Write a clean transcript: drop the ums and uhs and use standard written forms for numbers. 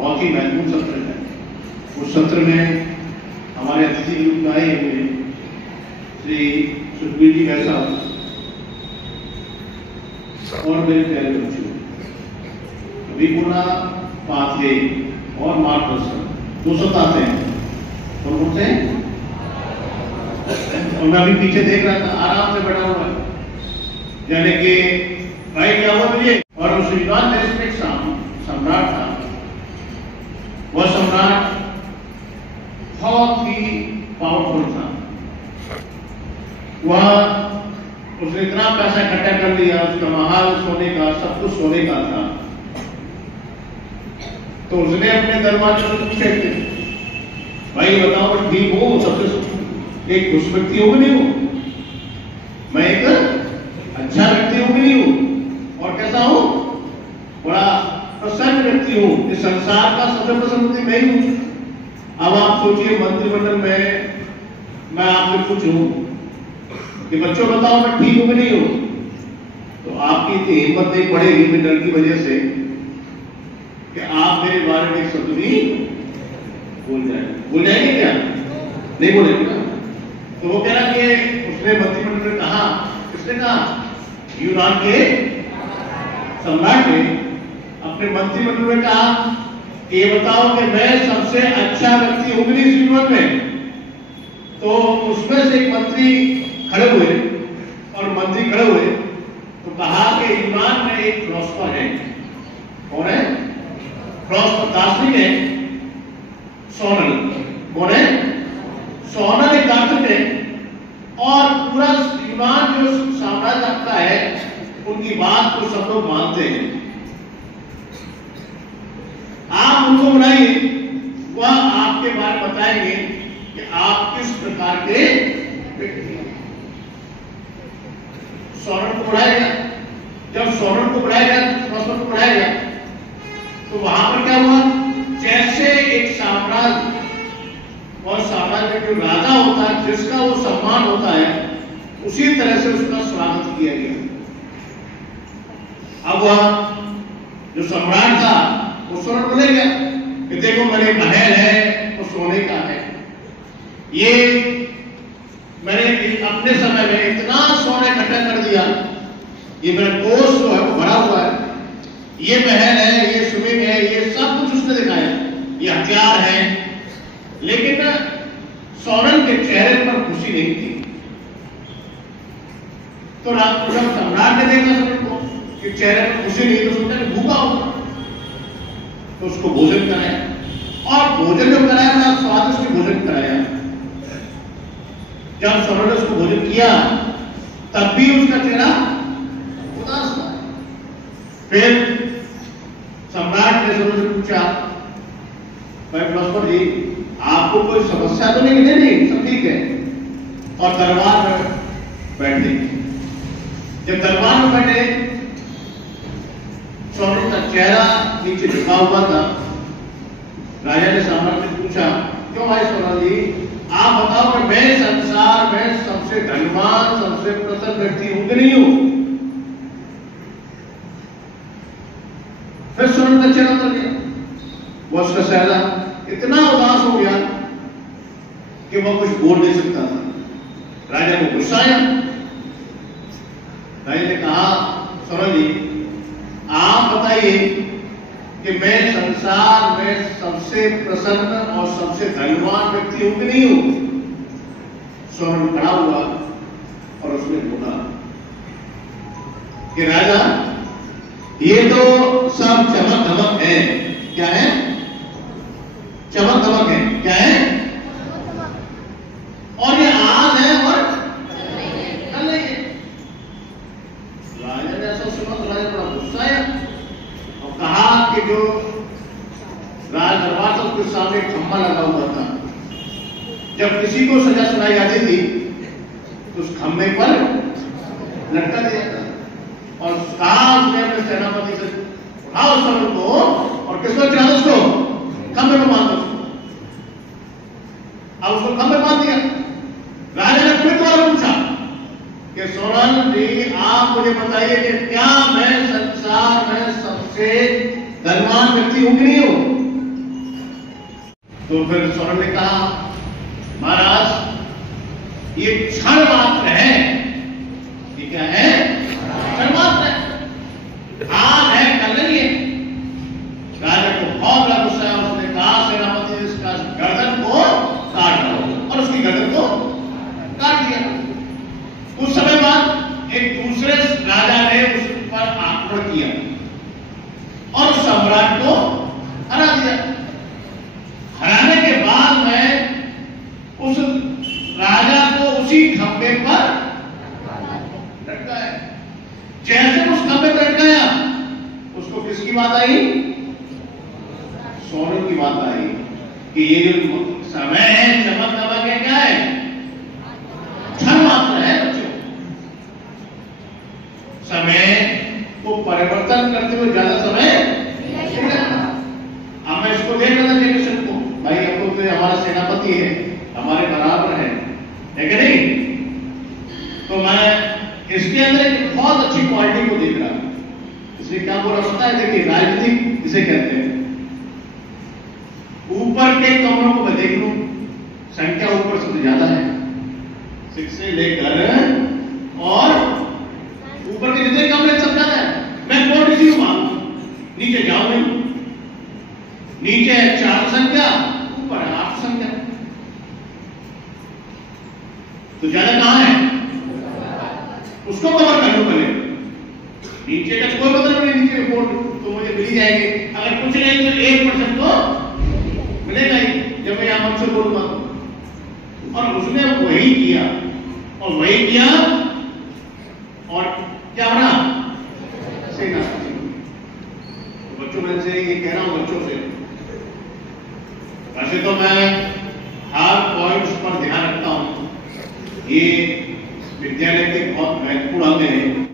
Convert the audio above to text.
बहुत ही महत्वपूर्ण सत्र है। उस सत्र में हमारे अतिथि के रूप में आए हुए श्री सुखबीर जी वैसा और मेरे प्यारे बच्चों, विपुला पाथवे और मार्गदर्शन दो शब्द आते हैं। कौन से? और मैं अभी पीछे देख रहा था, आराम से बैठा हुआ है, यानी कि भाई क्या हुआ मुझे। और उस विद्वान देश में एक सम्राट था। वह सम्राट बहुत ही पावरफुल था। वह उसने इतना पैसा इकट्ठा कर लिया, उसका महल सोने का, सब कुछ सोने का था। तो उसने अपने दरबार से पूछे थे, भाई बताओ मैं ठीक हूँ, सबसे एक खुश व्यक्ति हूँ नहीं हूँ, मैं एक अच्छा व्यक्ति हूँ नहीं हूँ, और कैसा हूँ, बड़ा प्रसन्न व्यक्ति हूँ, इस संसार का सबसे प्रसन्न व्यक्ति मैं ही हूँ। अब आप सोचिए मंत्रिमंडल में मैं आपसे पूछूं कि बच्चों बताओ मैं ठीक हूं कि नहीं हूं, तो आपकी इतनी हिम्मत नहीं पड़ेगी मेरे डर की वजह से कि आप मेरे बारे में एक शब्द भी भूल जाएंगे क्या? नहीं बोलेंगे ना। तो वो कह रहा कि उसने मंत्रिमंडल में कहा, किसने कहा? यूनान के सम्राट ने अपने मंत्रिमंडल में कहा, ये बताओ कि मैं सबसे अच्छा व्यक्ति हूं इस जीवन में। तो उसमें से एक मंत्री खड़े हुए, और मंत्री खड़े हुए तो कहा कि यूनान में एक फिलोसोफर है। कौन है? फिलोसोफर दार्शनिक है, सोनल। कौन है? सोनल एक दार्शनिक है, और पूरा यूनान जो साम्राज्य आपका है उनकी बात को सब लोग मानते हैं। आप उनको बुलाइए, वह आपके बारे में बताएंगे कि आप किस प्रकार के व्यक्ति हैं। सोनल को बुलाएगा। जब सोनल को बुलाएगा, फिलोसोफर को बुलाएगा, तो वहां पर क्या हुआ, जैसे एक साम्राज्य और साम्राज्य जो राजा होता है, जिसका वो सम्मान होता है, उसी तरह से उसका स्वागत किया गया। अब वह जो सम्राट था वो सोनल बोलेगा कि देखो मेरे महल है वो सोने का है, ये मैंने अपने समय में इतना सोना इकट्ठा कर दिया, ये मेरा कोष जो है वो भरा हुआ है, ये महल है, ये स्विमिंग है, ये सब कुछ उसने दिखाया, ये हथियार है। लेकिन सोनल के चेहरे पर खुशी नहीं थी। तो जब सम्राट ने देखा सोनल को कि चेहरे पर खुशी नहीं, तो सोचा कि भूखा होगा, तो उसको भोजन कराया, और भोजन जो कराया बड़ा स्वादिष्ट भोजन कराया। जब सोनल ने उसको भोजन किया तब भी उसका चेहरा उदास था। फिर सम्राट ने सोनल से पूछा, भाई फिलोसोफर जी आपको कोई समस्या तो नहीं? नहीं सब ठीक है। और दरबार में बैठे। जब दरबार में बैठे, सोनल का चेहरा नीचे झुका हुआ था। राजा ने सम्राट से पूछा, क्यों भाई सोनल जी आप बताओ कि मैं संसार में सबसे धनवान, सबसे प्रसन्न व्यक्ति हूं कि नहीं हूं? फिर सोनल का चेहरा उतर गया, वो उसका चेहरा इतना उदास हो गया कि वह कुछ बोल नहीं सकता था। राजा को गुस्सा आया। राजा ने कहा, सोनल जी आप बताइए कि मैं संसार में सबसे प्रसन्न और सबसे धनवान व्यक्ति हूं कि नहीं हूं? सोनल खड़ा हुआ और उसने बोला कि राजा ये तो सब चमक धमक है। क्या है? चमक धमक है। क्या है? और ये आज है और कल नहीं है। राजा ने ऐसा सुना तो राजा बड़ा गुस्सा आया और कहा कि जो राज दरबार था उसके सामने एक खंभा लगा हुआ था। जब किसी को सजा सुनाई जाती थी तो उस खंभे पर लटका दिया था, और उसने अपने सेनापति से उठाओ सोनल को और किसको चढ़ा उसको खंभे में बांध दो। अब उसको खंभे बांध दिया। राजा ने फिर दोबारा पूछा कि सोनल जी आप मुझे बताइए कि क्या मैं संसार में सबसे धनवान व्यक्ति हूं कि नहीं हूं? तो फिर सोरेन ने कहा, महाराज ये क्षण मात्र है। ये क्या है? क्षण मात्र है, आज है कल नहीं है। राजा को बहुत बड़ा गुस्सा है। उसने कहा, सेनापति इसका गर्दन को काट दो, और उसकी गर्दन को काट दिया। कुछ समय बाद एक दूसरे राजा ने उस पर आक्रमण किया और सम्राट को हरा दिया। हराने के बाद में उस राजा को उसी खंबे पर लटकाया। जैसे उस खंबे पर लटकाया, उसको किसकी बात आई? सोरेन की बात आई कि ये जो समय है, चमक दमक है, क्या है? क्षण मात्र है बच्चों। समय को परिवर्तन करते हुए ज्यादा समय नहीं लगता। अब मैं इसको देख रहा था जनरेशन को, भाई अब तो हमारा सेनापति है, हमारे बराबर है कि नहीं? तो मैं इसके अंदर एक बहुत अच्छी क्वालिटी को देख रहा हूं। इसलिए क्या बोला पता है? देखिए, राजनीतिक इसे कहते हैं। ऊपर के कमरों को मैं देख लूं, संख्या ऊपर से ज्यादा है, 6 से लेकर और ऊपर के जितने कमरे सब ज्यादा है। मैं कौन सी मांगू? नीचे जाओ नहीं, नीचे है 4 संख्या, ऊपर है 8 संख्या। तो ज्यादा कहां है? उसको कवर कर लो पहले। नीचे का कोई मतलब नहीं, नीचे रिपोर्ट तो मुझे मिल जाएगी। अगर कुछ नहीं तो 1% तो मिलेगा ही जब मैं यहां मंच से बोलूंगा। और उसने वही किया, और वही किया, और क्या बना? सेनापति। तो बच्चों में से ये कह रहा हूं, बच्चों से वैसे तो मैं हर पॉइंट्स पर ध्यान रखता हूं। ये विद्यालय के बहुत महत्वपूर्ण अंग है।